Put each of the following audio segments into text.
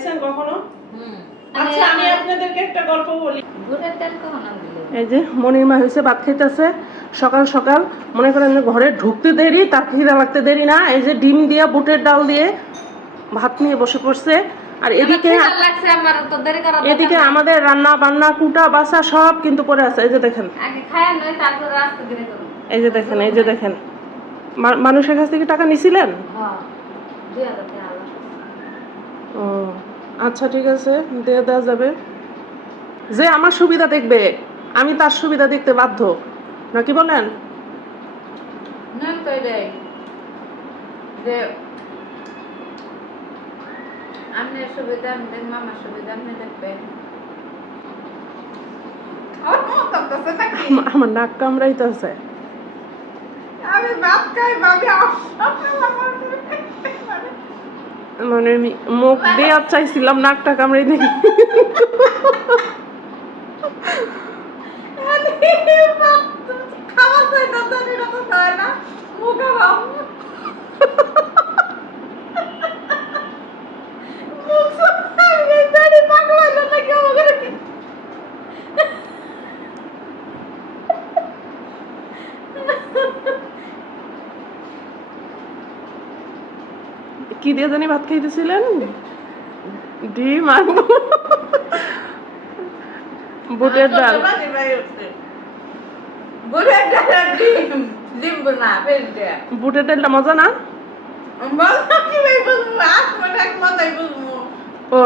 খাইছেন কখনো? আচ্ছা আমি আপনাদেরকে একটা গল্প বলি। এই যে মনির মা হয়েছে ভাত খাইতেছে সকাল সকাল, মনে করেন ঘরে ঢুকতে দেরি, তার খিদা লাগতে দেরি না, এই যে ডিম দিয়ে বুটের ডাল দিয়ে ভাত নিয়ে বসে পড়ছে। আর এদিকে আমাদের রান্না বান্না কুটা বাসা সব কিন্তু পড়ে আছে। এই যে দেখেন, এই যে দেখেন, এই যে দেখেন, মানুষের কাছ থেকে টাকা নিছিলেন? ও আচ্ছা ঠিক আছে, দিয়ে দেওয়া যাবে। যে আমার সুবিধা দেখবে আমি তার সুবিধা দেখতে বাধ্য, নাকি বলেন? আমার নাক কামড়াইতেছে। মানে মুখ দিয়ে চাইছিলাম, নাকটা কামড়াই দেখি। কি দিয়ে জানি ভাত খাইতেছিলেন? ডিম আর বুটের ডাল। বুটের ডালটা মজা না? ও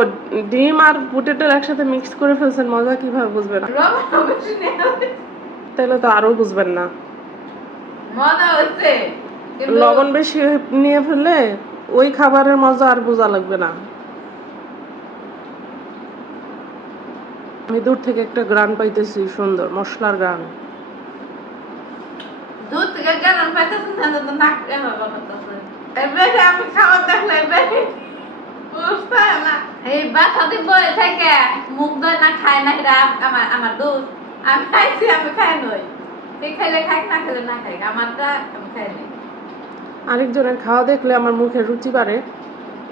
ডিম আর বুটের ডাল একসাথে মিক্স করে ফেলছেন, মজা কিভাবে বুঝবেন? তাহলে তো আরো বুঝবেন না। লবণ বেশি নিয়ে ফেললে ওই খাবারের মজা আর বোঝা লাগবে না। আমি দূর থেকে একটা গ্রান পাইতেছি, সুন্দর মশলার গ্রান। দূর থেকে গ্রান পাইতেছি না তো নাক এবারে আমি খাওয়া দেখলে এবারে বুঝতে না। এই বাসাতে বয়ে থেকে মুখ দই না খায় না, এরা আমার দুধ আমি খাইছি, আমি খাই নই। তুই খাইলে খাই, না খেলে না খাই, আমারটা আমি খাই নাই। আরেকজনের খাওয়া দেখলে আমার মুখের রুচি বাড়ে,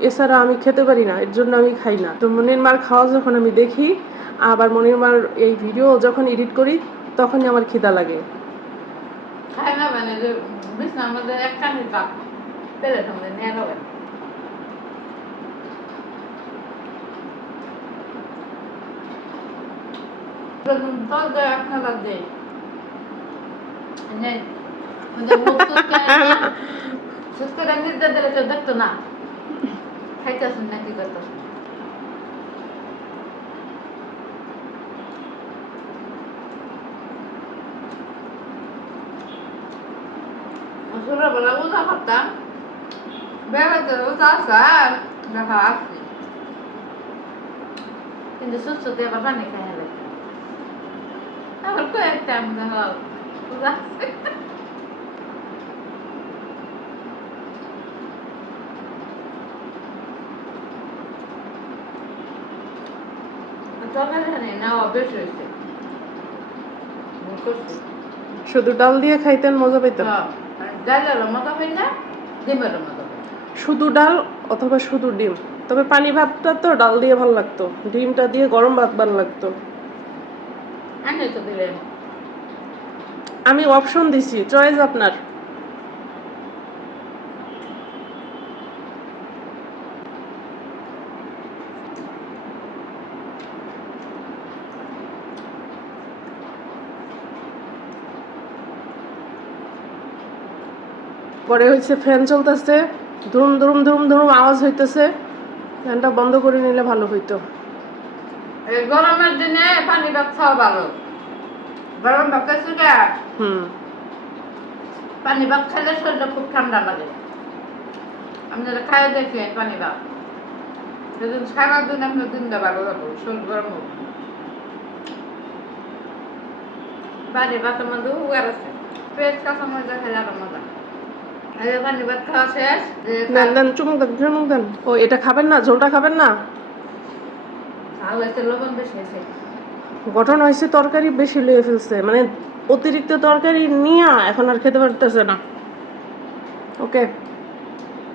এছাড়া আমি খেতে পারি না, এর জন্য আমি খাই না। তো মনির মার খাওয়া যখন আমি দেখি, আবার মনির মার এই ভিডিও যখন এডিট করি, তখনই আমার খিদা লাগে। খাই না মানে যে বিছনা আমাদের একটা নিতাম পেলে তোমাদের নিয়ে নেবেন। দল দেয় আপনারা দেয় নেই সুস্থরা নির্দেশ দিলে কেউ দেখতো না। খাইতেছেন না কি করতেছেন? ছোটবেলা উজা করতাম, বেড়াতে উজা আসার দেখা আসছি, কিন্তু সুস্থ দিয়ে আবার পানি খাই হলে আবার কয়েকটাম দেখা উজা আসছে। শুধু ডাল দিয়ে খাইতেন, মজা পাইতেন? শুধু ডাল অথবা শুধু ডিম, তবে পানি ভাতটা তো ডাল দিয়ে ভালো লাগতো, ডিমটা দিয়ে গরম ভাত ভালো লাগতো। আমি অপশন দিছি, চয়েস আপনার। পরে হচ্ছে ফ্যান চলতেছে, ধুম ধুম ধুম ধুম আওয়াজ হইতেছে, ফ্যানটা বন্ধ করে নিলে ভালো হইতো। গরমের দিনে পানি ভাত খাওয়া ভালো। গরম ভাত খাইছি না, পানি ভাত খাইলে শরীরটা খুব ঠান্ডা লাগে। আপনারা খাই দেখেন পানি ভাত, সেদিন সারাদিন আপনার দিনটা ভালো লাগবে, শরীর গরম হোক। পানি ভাতের মধ্যে উগার আছে, পেট কাঁচা মজা খেলে আরো মজা। পানি ভাত খাওয়া শেষ, চুমুক দেন চুমুক দেন। ও এটা খাবেন না? ঝোলটা খাবেন না? লবণ বেশি হয়েছে। ঘটনা হয়েছে তরকারি বেশি লয়ে ফেলছে, মানে অতিরিক্ত তরকারি নিয়ে এখন আর খেতে পারতেছে না। ওকে,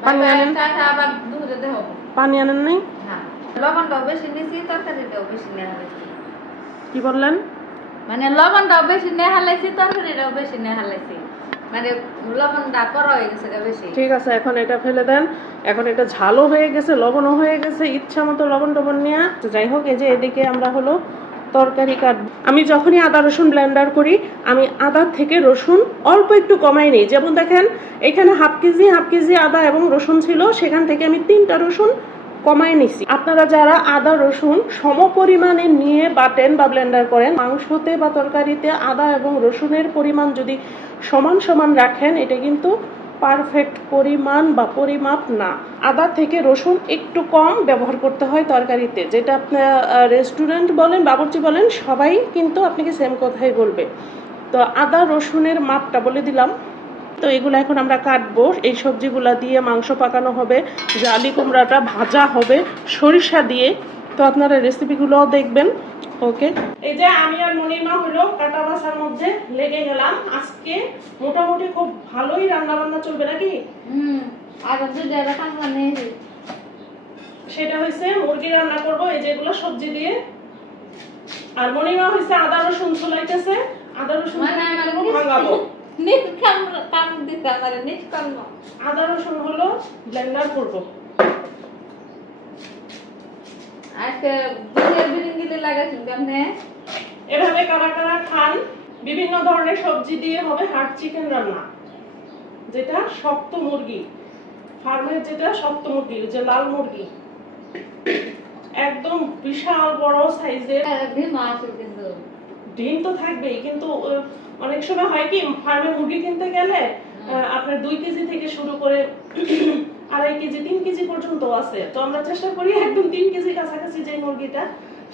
পানি আনেন। পানি আনেন নাই? লবণটাও বেশি নিয়েছি, তরকারিটাও বেশি নেওয়া হয়েছে। কি বললেন? মানে লবণটাও বেশি নেওয়া হয়েছে, তরকারিটাও বেশি নেওয়া হয়েছে, মানে লবণটা করা হয়ে গেছে বেশি। ঠিক আছে, এখন এটা ফেলে দেন। এখন এটা ঝালও হয়ে গেছে, লবণও হয়ে গেছে, ইচ্ছা মতো লবণ টবণ নেওয়া। তো যাই হোক, এই যে এদিকে আমরা হলো তরকারি কাটবো। আমি যখনই আদা রসুন ব্লেন্ডার করি, আমি আদার থেকে রসুন অল্প একটু কমাই নিই। যেমন দেখেন এখানে হাফ কেজি আদা এবং রসুন ছিল, সেখান থেকে আমি 3টা রসুন কমায় নিছি। আপনারা যারা আদা রসুন সম পরিমাণে নিয়ে বাটেন বা ব্লেন্ডার করেন, মাংসতে বা তরকারিতে আদা এবং রসুনের পরিমাণ যদি সমান সমান রাখেন, এটা কিন্তু পারফেক্ট পরিমাণ বা পরিমাপ না। আদা থেকে রসুন একটু কম ব্যবহার করতে হয় তরকারিতে, যেটা আপনার রেস্টুরেন্ট বলেন, বাবুর্চি বলেন, সবাই কিন্তু আপনাকে সেম কথাই বলবে। তো আদা রসুনের মাপটা বলে দিলাম। তো এগুলো এখন আমরা কাটবো। এই সবজিগুলা দিয়ে মাংস পাকানো হবে, জালি কুমড়াটা ভাজা হবে সরিষা দিয়ে। তো আপনারা রেসিপিগুলোও দেখবেন। ওকে, এই যে আমি আর মনিমা হলো কাটা বাসার মধ্যে লেগে গেলাম। আজকে মোটামুটি খুব ভালোই রান্না বান্না চলবে নাকি? আর দুধের কাঁচা নেই, সেটা হয়েছে মুরগি রান্না করব, এই যেগুলো সবজি দিয়ে। আর মনিমা হয়েছে আদা রসুন চুলাইতেছে, আদা রসুন ভাঙাবো। আদা রসুন হলো ব্লেন্ডার করবো। এভাবে কারা কারা খান? বিভিন্ন ধরনের সবজি দিয়ে হবে হার্ড চিকেন রান্না, যেটা শক্ত মুরগি, ফার্মের যেটা শক্ত মুরগি, যে লাল মুরগি, একদম বিশাল বড় সাইজের। ডিম তো থাকবেই, কিন্তু অনেক সময় হয় কি, ফার্মের মুরগি কিনতে গেলে আপনার 2 কেজি থেকে শুরু করে 2.5 কেজি 3 কেজি পর্যন্ত আছে। তো আমরা চেষ্টা করি একদম 3 কেজি কাছাকাছি যে মুরগিটা,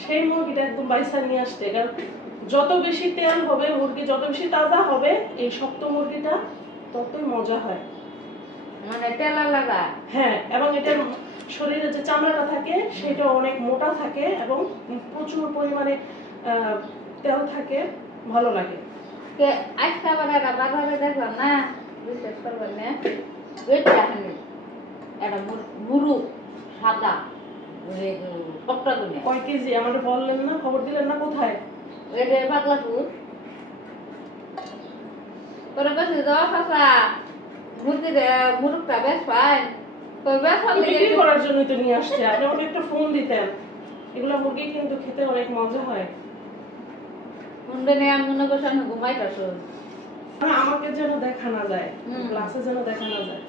সেই মুরগিটা একদম বাইসা নিয়ে আসতে। কারণ যত বেশি তেল হবে মুরগি, যত বেশি তাজা হবে এই শক্ত মুরগিটা, ততই মজা হয়, মানে তেলা লাগা। হ্যাঁ, এবং এটার শরীরে যে চামড়াটা থাকে সেটা অনেক মোটা থাকে এবং প্রচুর পরিমাণে তেল থাকে, ভালো লাগে। আজকে আবার বাজারে দেখলাম না, বিশেষ করবেন না, একটা মুরু সাদা কপটা গুনে। কয় কেজি আমাদের বললেন না, খবর দিলেন না? কোথায়? এটা বাগলাপুর। তোর কাছে যাওয়া কাঁচা মুরগির মুরুকটা বেশ পায়, বিক্রি করার জন্যই তো নিয়ে আসছে। আপনি আমাকে একটা ফোন দিতেন, এগুলা মুরগি কিন্তু খেতে অনেক মজা হয়। আমাকে যেন দেখা না যায়, ক্লাসে যেন দেখা না যায়।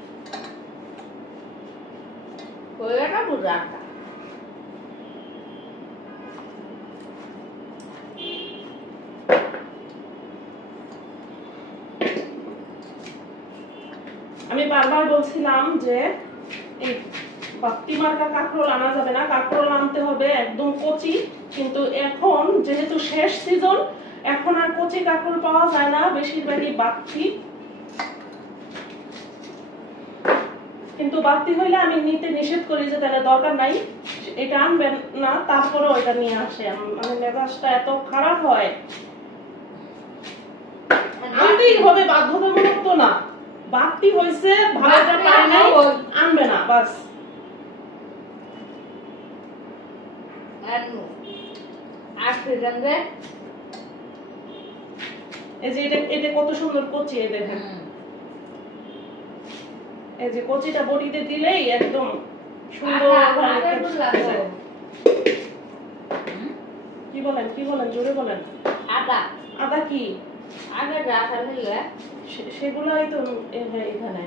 আমি বারবার বলছিলাম যে এই বাপ্তি মার্কা কাঁকরোল আনা যাবে না, কাঁকরোল আনতে হবে একদম কচি। কিন্তু এখন যেহেতু শেষ সিজন, এখন আর কচি কাঁকরোল পাওয়া যায় না, বেশিরভাগই বাপ্তি। কিন্তু বাপ্তি হইলে আমি নিতে নিষেধ করি যে তাহলে দরকার নাই, এটা আনবেন না, তারপরেও এটা নিয়ে আসে। মানে মেজাজটা এত খারাপ হয়। আনতেই হবে, বাধ্যতামূলক তো না। বাপ্তি হইছে, ভালোটা পায় নাই, আনবে না, বাস। এই যে এটা কত সুন্দর কচি, এই দেখেন, এই যে কচিটা বড়িতে দিলেই একদম সুন্দর। কি বলেন জোরে বলেন। আদা কি? সেগুলাই তো এখানে।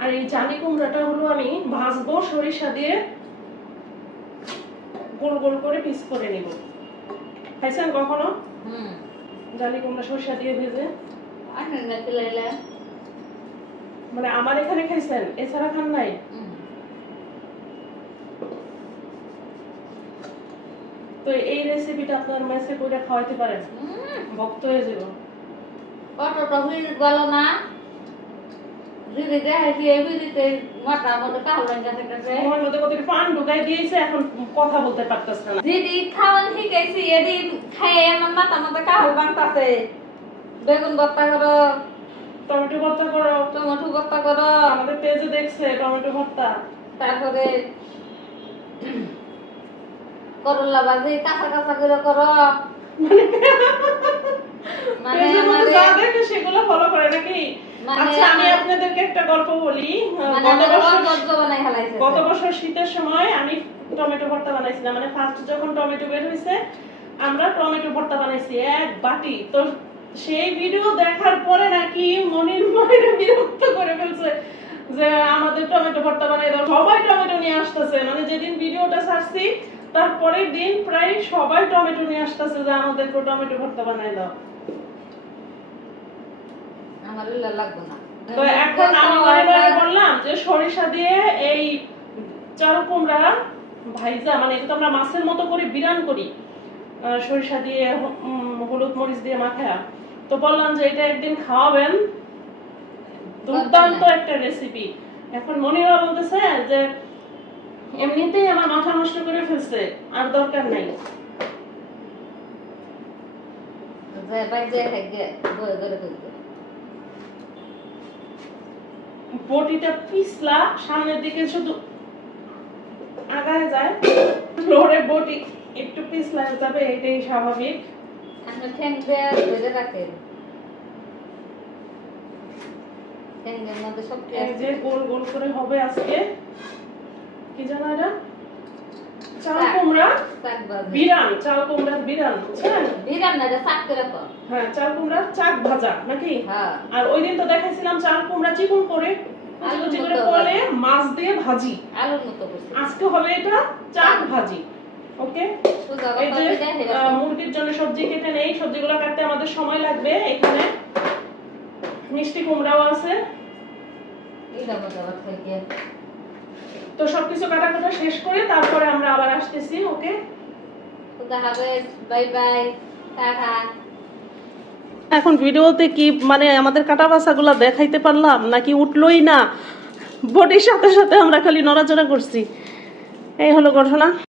আর এই জালি কুমড়াটা হলো আমি ভাজবো সরিষা দিয়ে, গোল গোল করে পিস করে নিব। খাইছেন কখনো জালি কুমড়া সরিষা দিয়ে ভেজে? মানে আমার এখানে খাইছেন, এছাড়া খান নাই? তো এই রেসিপিটা আপনার মেসে করে খাওয়াইতে পারেন, ভক্ত হয়ে যাব। কতটা ভিড় বলো না, দিদি দেখাইছি এই বিড়িতে মাথা মতো কাহলেন কাছে আমার মধ্যে কত পান ঢুকাই দিয়েছে, এখন কথা বলতে পারতেছে না। দিদি খাওয়ান শিখাইছি, এদি খাই আমার মাথা মতো কাহল বানতাছে। বেগুন ভর্তা করো, টমেটো ভর্তা করো, টমেটো ভর্তা করো। আমাদের পেজে দেখছে টমেটো ভর্তা। তারপরে করলা ভাজি কাঁচা কাঁচা করে করো মানে ফেসবুকে আমারে যা দেখে সেগুলো ফলো করে নাকি? মানে আচ্ছা আমি আপনাদেরকে একটা গল্প বলি। মানে গত বছর শীতের সময় আমি টমেটো ভর্তা বানাইছিলাম, মানে ফার্স্ট যখন টমেটো বের হয়েছে আমরা টমেটো ভর্তা বানাইছি এক বাটি। তো সেই ভিডিও দেখার পরে নাকি মনির মায়ের বিরক্ত করে ফেলছে যে আমাদের টমেটো ভর্তা বানাই দাও। সবাই টমেটো নিয়ে আসতেছে, মানে যেদিন ভিডিওটা ছাড়ছি তারপরের দিন প্রায় সবাই টমেটো নিয়ে আসতেছে যে আমাদেরকে টমেটো ভর্তা বানাই দাও। আমার লাগবে না। তো এখন আমি বললাম যে সরিষা দিয়ে এই চাল কুমড়া ভাইজা, মানে এটা তো আমরা মাছের মতো করে বিরান করি সরিষা দিয়ে হলুদ মরিচ দিয়ে মাখায়া। তো বললাম যে এটা একদিন খাওয়াবেন, দুর্দান্ত একটা রেসিপি। এখন মনিরা বলতেছে যে এমনিতেই আমার মাথা নষ্ট করে ফেলছে, আর দরকার নাই। বটিটা পিছলা সামনের দিকে শুধু আগায় যায়, ফ্লোরে বটি একটু পিছলা যাবে, এটাই স্বাভাবিক। আপনি ঠ্যাং দিয়ে ধরে রাখেন, ঠ্যাংয়ের মধ্যে শক্তি এই আছে। যে গোল গোল করে হবে আজকে। কি জানো এটা? চাল কুমড়া বিরান, চাল কুমড়ার বিরান, বুঝছেন? বিরান না, এটা চাক করে তো। হ্যাঁ, চাল কুমড়ার চাক ভাজা নাকি? হ্যাঁ। আর ওই দিন তো দেখাইছিলাম চাল কুমড়া চিকন করে কুচি করে পরে মাছ দিয়ে ভাজি, আলুর মতো করছে। আজকে হবে এটা চাক ভাজি। ওকে, এই যে মুরগির জন্য সবজি কেটে নেই, সবজিগুলো কাটতে আমাদের সময় লাগবে। এখানে মিষ্টি কুমড়াও আছে, তো সবকিছু কাটাকুটা শেষ করে তারপরে আমরা আবার আসতেছি। ওকে, খুদা হাফেজ, বাই বাই, টাটা। এখন ভিডিওতে কি মানে আমাদের কাটা বাছাগুলো দেখাইতে পারলাম নাকি উঠলোই না, বডির সাথে সাথে আমরা খালি নড়াচড়া করছি, এই হলো ঘটনা।